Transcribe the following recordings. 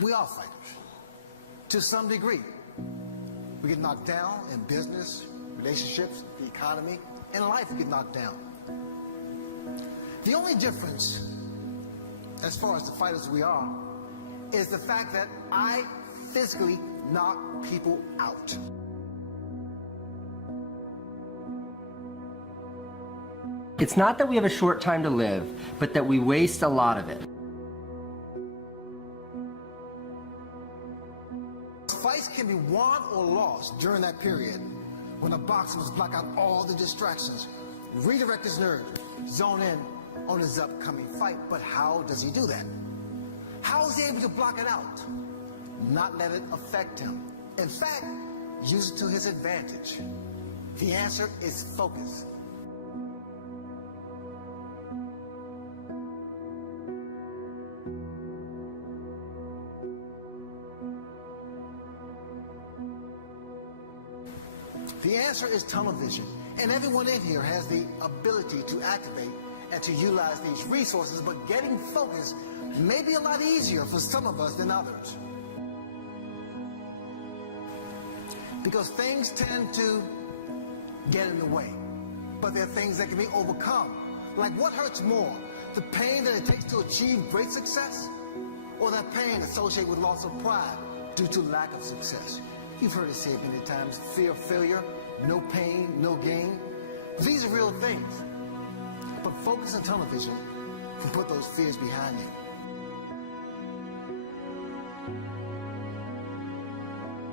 We are fighters, to some degree. We get knocked down in business, relationships, the economy, in life we get knocked down. The only difference, as far as the fighters we are, is the fact that I physically knock people out. It's not that we have a short time to live, but that we waste a lot of it. Fights can be won or lost during that period when a boxer must block out all the distractions, redirect his nerves, zone in on his upcoming fight. But how does he do that? How is he able to block it out? Not let it affect him. In fact, use it to his advantage. The answer is focus. The answer is tunnel vision, and everyone in here has the ability to activate and to utilize these resources, but getting focused may be a lot easier for some of us than others. Because things tend to get in the way, but there are things that can be overcome. Like, what hurts more, the pain that it takes to achieve great success, or that pain associated with loss of pride due to lack of success? You've heard it said many times, fear of failure, no pain, no gain. These are real things. But focus and tunnel vision can put those fears behind you.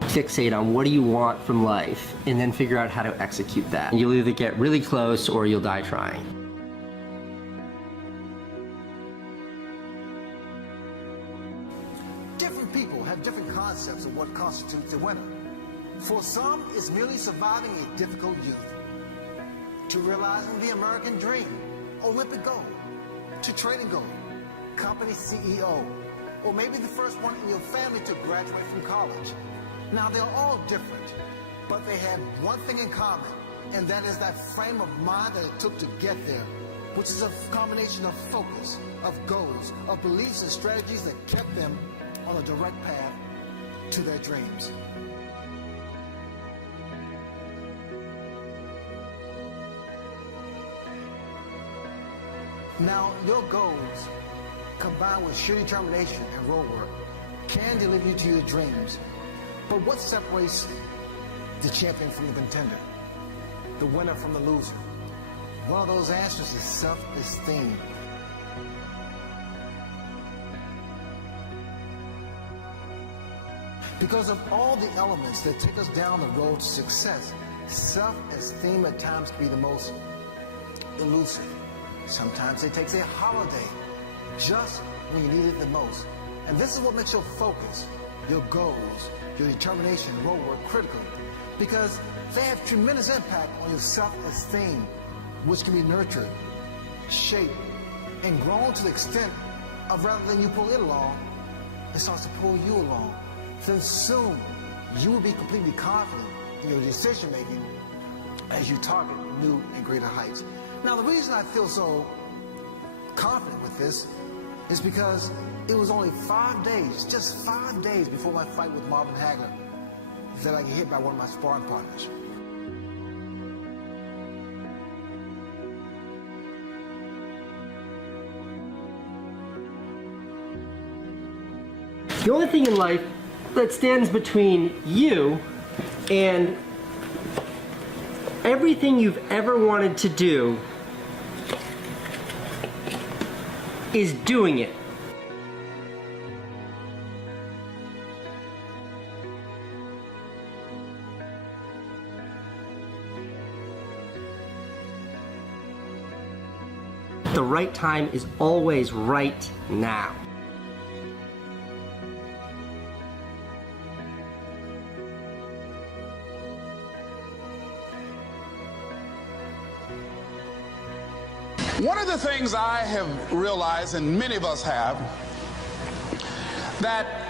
Fixate on what do you want from life, and then figure out how to execute that. You'll either get really close or you'll die trying. Different people have different concepts of what constitutes a winner. For some, it's merely surviving a difficult youth, to realizing the American dream, Olympic gold, to trading gold, company CEO, or maybe the first one in your family to graduate from college. Now, they're all different, but they have one thing in common, and that is that frame of mind that it took to get there, which is a combination of focus, of goals, of beliefs and strategies that kept them on a direct path to their dreams. Now, your goals, combined with sheer determination and road work, can deliver you to your dreams. But what separates the champion from the contender, the winner from the loser? One of those answers is self-esteem. Because of all the elements that take us down the road to success, self-esteem at times can be the most elusive. Sometimes it takes a holiday just when you need it the most. And this is what makes your focus, your goals, your determination, road work critical, because they have tremendous impact on your self-esteem, which can be nurtured, shaped, and grown to the extent of, rather than you pull it along, it starts to pull you along. Then soon, you will be completely confident in your decision making as you target new and greater heights. Now, the reason I feel so confident with this is because it was only 5 days, just 5 days before my fight with Marvin Hagler, that I get hit by one of my sparring partners. The only thing in life that stands between you and everything you've ever wanted to do is doing it. The right time is always right now. One of the things I have realized, and many of us have, that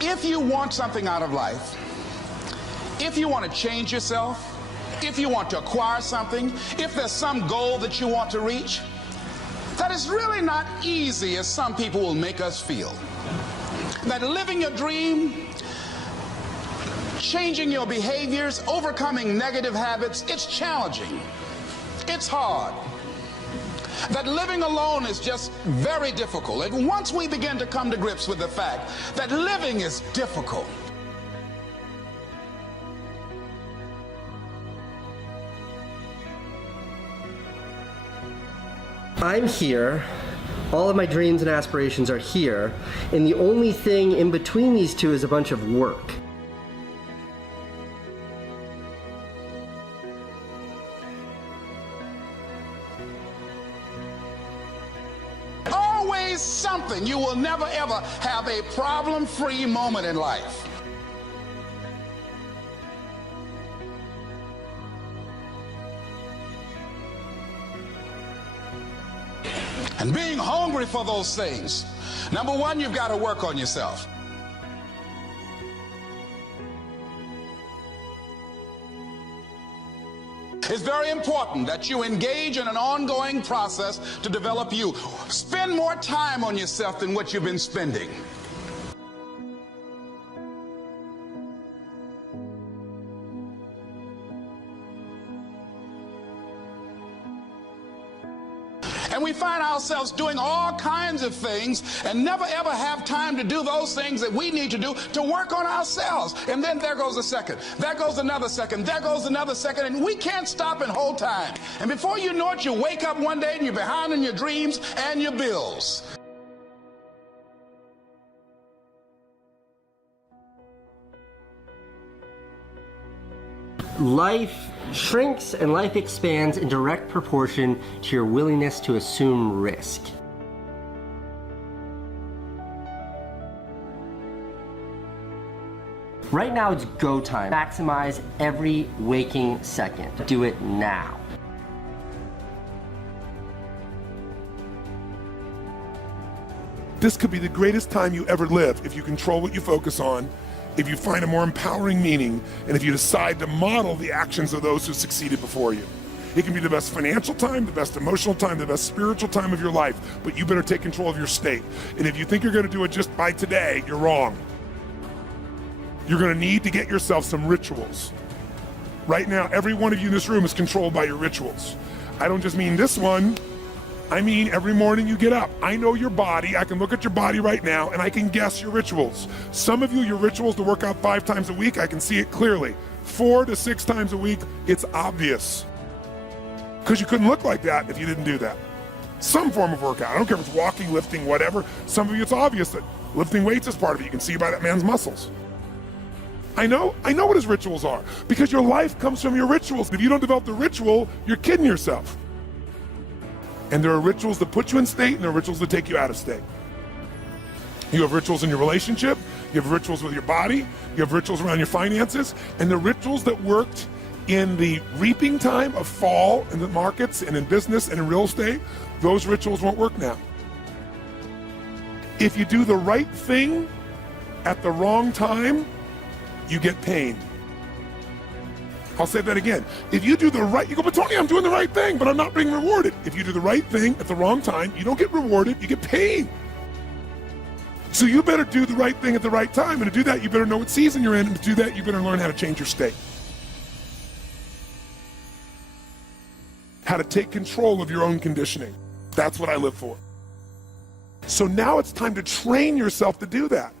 if you want something out of life, if you want to change yourself, if you want to acquire something, if there's some goal that you want to reach, that is really not easy as some people will make us feel. that living your dream, changing your behaviors, overcoming negative habits, it's challenging. It's hard. That living alone is just very difficult. And once we begin to come to grips with the fact that living is difficult, I'm here, all of my dreams and aspirations are here, and the only thing in between these two is a bunch of work. always something. You will never ever have a problem-free moment in life. And being hungry for those things, number one, you've got to work on yourself. It's very important that you engage in an ongoing process to develop you. Spend more time on yourself than what you've been spending. And we find ourselves doing all kinds of things and never ever have time to do those things that we need to do to work on ourselves. And then there goes a second, there goes another second, there goes another second, and we can't stop and hold time. And before you know it, you wake up one day and you're behind on your dreams and your bills. Life shrinks and life expands in direct proportion to your willingness to assume risk. Right now it's go time. Maximize every waking second. Do it now. This could be the greatest time you ever live if you control what you focus on, if you find a more empowering meaning, and if you decide to model the actions of those who succeeded before you. It can be the best financial time, the best emotional time, the best spiritual time of your life, but you better take control of your state. And if you think you're gonna do it just by today, you're wrong. You're gonna need to get yourself some rituals. Right now, every one of you in this room is controlled by your rituals. I don't just mean this one, I mean every morning you get up. I know your body, I can look at your body right now and I can guess your rituals. Some of you, your rituals to work out 5 times a week, I can see it clearly. 4 to 6 times a week, it's obvious. Because you couldn't look like that if you didn't do that. Some form of workout, I don't care if it's walking, lifting, whatever. Some of you, it's obvious that lifting weights is part of it. You can see by that man's muscles. I know what his rituals are, because your life comes from your rituals. If you don't develop the ritual, you're kidding yourself. And there are rituals that put you in state, and there are rituals that take you out of state. You have rituals in your relationship, you have rituals with your body, you have rituals around your finances, and the rituals that worked in the reaping time of fall in the markets and in business and in real estate, those rituals won't work now. If you do the right thing at the wrong time, you get pain. I'll say that again. If you do the right, you go, but Tony, I'm doing the right thing, but I'm not being rewarded. If you do the right thing at the wrong time, you don't get rewarded, you get pain. So you better do the right thing at the right time, and to do that, you better know what season you're in, and to do that, you better learn how to change your state. How to take control of your own conditioning. That's what I live for. So now it's time to train yourself to do that.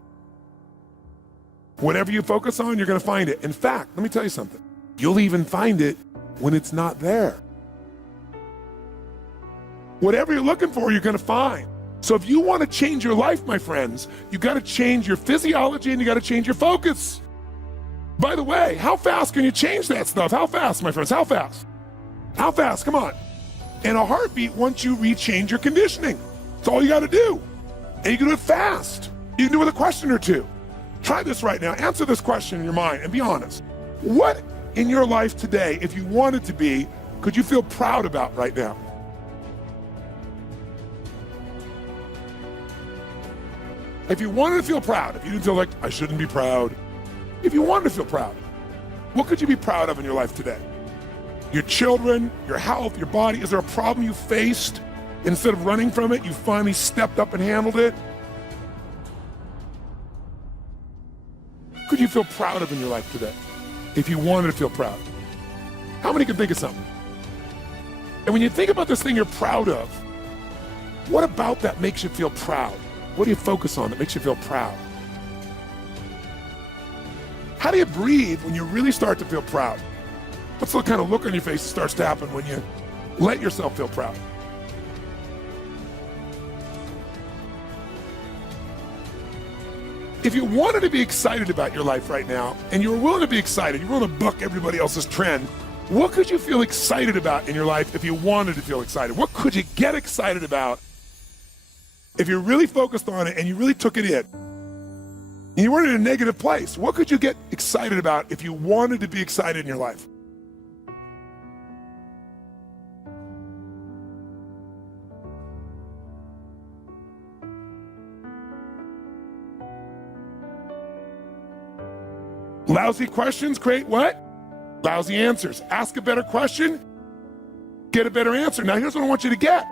Whatever you focus on, you're gonna find it. In fact, let me tell you something. You'll even find it when it's not there. Whatever you're looking for, you're gonna find. So if you wanna change your life, my friends, you gotta change your physiology and you gotta change your focus. By the way, how fast can you change that stuff? How fast, my friends, how fast? How fast, come on. In a heartbeat, once you rechange your conditioning. That's all you gotta do. And you can do it fast. You can do it with a question or two. Try this right now, answer this question in your mind and be honest. What in your life today, if you wanted to be, could you feel proud about right now? If you wanted to feel proud, if you didn't feel like, I shouldn't be proud, if you wanted to feel proud, what could you be proud of in your life today? Your children, your health, your body. Is there a problem you faced? Instead of running from it, you finally stepped up and handled it? could you feel proud of in your life today? If you wanted to feel proud. How many can think of something? And when you think about this thing you're proud of, what about that makes you feel proud? What do you focus on that makes you feel proud? How do you breathe when you really start to feel proud? What's the kind of look on your face that starts to happen when you let yourself feel proud? If you wanted to be excited about your life right now, and you were willing to be excited, you're willing to buck everybody else's trend, what could you feel excited about in your life if you wanted to feel excited? What could you get excited about if you really focused on it and you really took it in? And you weren't in a negative place. What could you get excited about if you wanted to be excited in your life? Lousy questions create what? Lousy answers. Ask a better question, get a better answer. Now here's what I want you to get.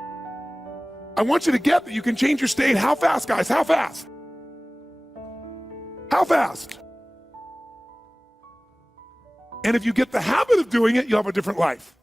I want you to get that you can change your state. How fast, guys? How fast? How fast? And if you get the habit of doing it, you'll have a different life.